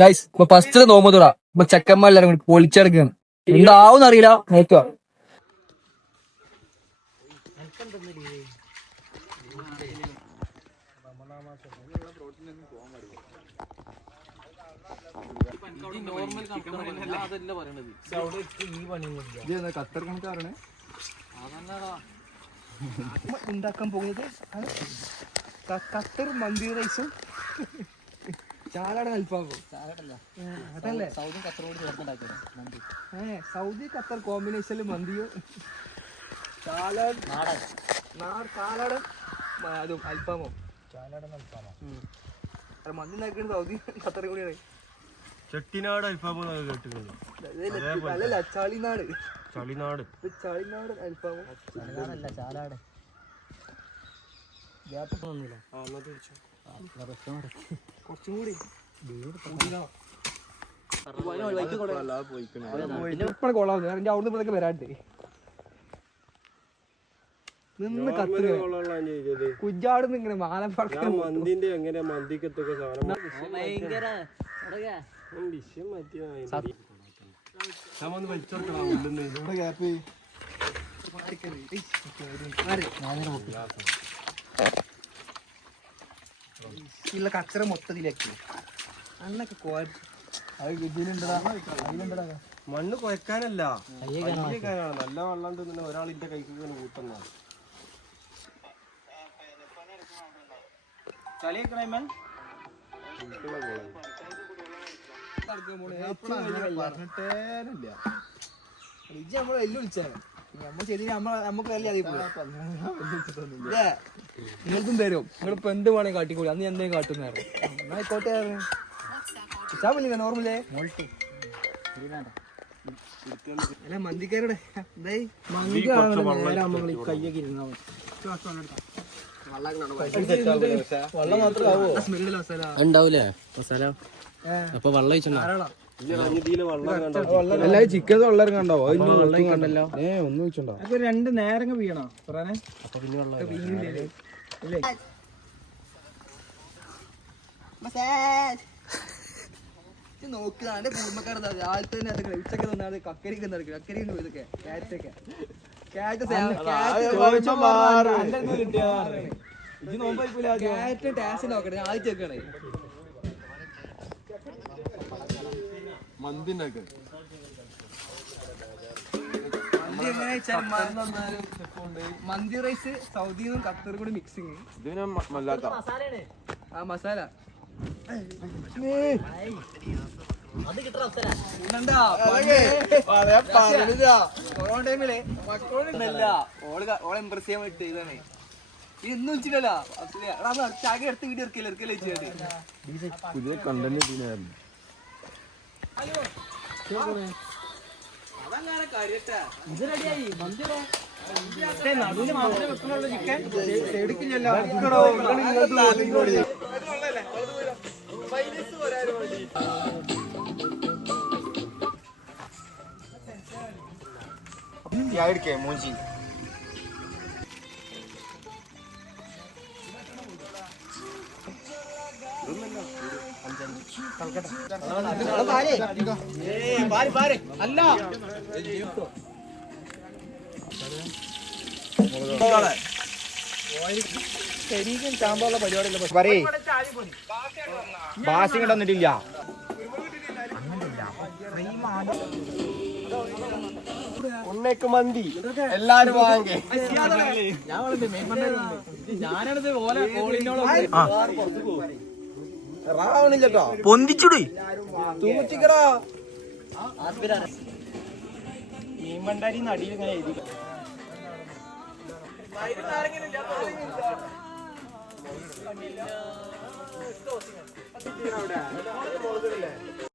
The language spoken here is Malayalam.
ഗൈസ് ഇപ്പൊ ഫസ്റ്റ് നോമ്പ് തുറ ഇപ്പൊ ചെക്കന്മാരെല്ലാരും കൂടി പൊളിച്ചെടുക്കുകയാണ്. എന്താവും അറിയില്ല, നോക്കുക. ഉണ്ടാക്കാൻ പോകുന്നത് ഖത്തർ മന്തി റൈസും ചാലാടൻ അൽഫാമും. അതല്ലേ സൗദി ഖത്തർ കോമ്പിനേഷനിൽ മന്തിയും ചാലാടൻ അതും അൽഫാമും. മന്തി ഉണ്ടാക്കുന്നത് സൗദി ഖത്തർ കൂടിയാണ്. ചെട്ടിനാട് അൽഫാമും കേട്ടിട്ടുണ്ട്. അല്ലല്ല, ചളിനാട് ചളിനാട് അൽഫാമും. ചാലാട് കുറച്ചും കൂടി കൊള്ളാം. എന്റെ അവിടുന്ന് ഇവിടേക്ക് വരാണ്ട് നിന്ന് കത്ത് കുജാടുന്ന് ഇങ്ങനെ മാലപ്പറക്കാൻ മന്തിന്റെ എങ്ങനെയാ മന്തിക്കത്തൊക്കെ സാധനം കച്ചറ മൊത്തത്തിലാക്കി അന്നൊക്കെ മണ്ണ് കുഴക്കാനല്ല, നല്ല വെള്ളം തന്നെ ഒരാളിന്റെ കൈക്ക് കൂട്ടുന്ന നിങ്ങൾക്കും തരും. നിങ്ങളിപ്പോ എന്ത് വേണേ കാട്ടിക്കൂടി, അന്ന് എന്തേലും കാട്ടുന്നായിരുന്നു. ആയിക്കോട്ടെ നോർമലേ അല്ല മന്തിക്കാരുടെ കയ്യൊക്കെ ഇരുന്നാ ഉണ്ടാവൂലേ മസാല? അപ്പൊ വെള്ളം ഒഴിച്ചോ? ചിക്കൻ വെള്ളം കണ്ടോ? കണ്ടല്ലോ. ഒന്നും വെച്ചിട്ടുണ്ടോ? രണ്ട് നേരം വീണോ പറയാനെ? അപ്പൊ പിന്നെ വെള്ളം നോക്കുക കുടുംബക്കാരുടെ രാവിലത്തെ തന്നെ ഉച്ചക്ക് തന്നാണ് കക്കരിക്ക് നടക്കുക. കക്കരിക്ക് ഇതൊക്കെ ക്യാരറ്റൊക്കെ ക്യാരറ്റ് ടേസ്റ്റ് നോക്കട്ടെ. ആദ്യം ചെക്കണേ മന്തി മന്തി റൈസ് സൗദിന്നും ഖത്തറും കൂടി മിക്സിങ്. ആ മസാല കൊറോണ ടൈമില് ഓളെ ഇമ്പ്രസ് ചെയ്യാൻ വേണ്ടി ഇതാണ്. ഇതൊന്നും വെച്ചിട്ടല്ല ചാകെ എടുത്ത് വീഡിയോ ഇറക്കല്ലേ ചെയ്തത്. പുതിയ കണ്ടന്റ് നടുവില് മാത്രമേ വെക്കണുള്ളൂ ചിക്കൻ. എടുക്കില്ലല്ലോ. മൂഞ്ചി അല്ല ശരീരം ചാമ്പാനുള്ള പരിപാടിയല്ല. ഭാഷ കിട്ടന്നിട്ടില്ല. ഉണ്ണേക്ക് മന്തി എല്ലാരും വാങ്ങേ. ഞാനാണിത് ഓലെ കോളിനോട് റാവണില്ലോ പൊന്തിച്ചുടേ തൂത്തിക്കടാ. മീൻമണ്ടാരി നടിയിൽ ഇങ്ങനെ എഴുതി